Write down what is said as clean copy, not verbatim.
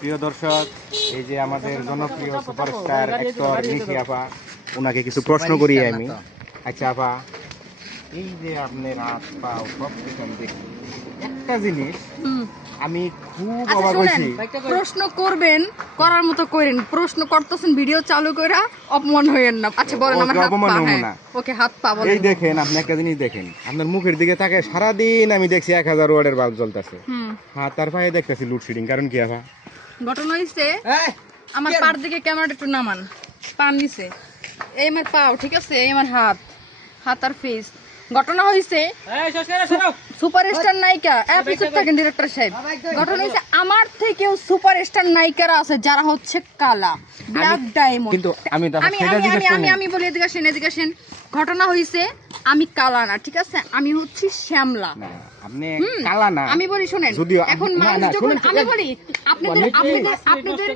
প্রিয় দর্শক, এই যে আমাদের জনপ্রিয় সুপারস্টার অ্যাক্টর নিশি আপা, ওনাকে কিছু প্রশ্ন করি আমি। আচ্ছা আপা, এই যে আপনার হাত পা সব কিছু আমি দেখি, একটা জিনিস আমি খুব অবাক হয়েছি। প্রশ্ন করবেন, করার মতো করেন। প্রশ্ন করতেছেন ভিডিও চালু করে, অপমান হইেন না। আচ্ছা বলেন, আমার হাত পা। হ্যাঁ, ওকে, হাত পা বলেন। এই দেখেন, আপনি একটা জিনিস দেখেন, আপনার মুখের দিকে তাকায় সারাদিন আমি দেখছি 1000 ওয়াটের বাল্ব জ্বলতেছে। হ্যাঁ, তার পায়ে দেখতেছি লোডশেডিং। কারণ কি আপা? ঘটনা হইছে, আমার পার দিকে ক্যামেরাটা একটু নামান, পার নিচে। এই আমার পাও, ঠিক আছে, এই আমার হাত, হাত আর ফেস। ঘটনা হইছে, সুপারস্টার নায়িকা, এপিসোড থাকেন ডিরেক্টর সাহেব। ঘটনা হইছে, আমার থেকেও সুপারস্টার নায়িকারা আছে যারা হচ্ছে কালা, ব্ল্যাক ডায়মন্ড। কিন্তু আমি বলি, এদিকে আসেন। ঘটনা হইছে, আমি কালা না, ঠিক আছে, আমি হচ্ছি শ্যামলা। আপনি কালা না, আমি বলি, শুনেন, যদিও এখন মানুষ যখন আমি বলি, আপনাদের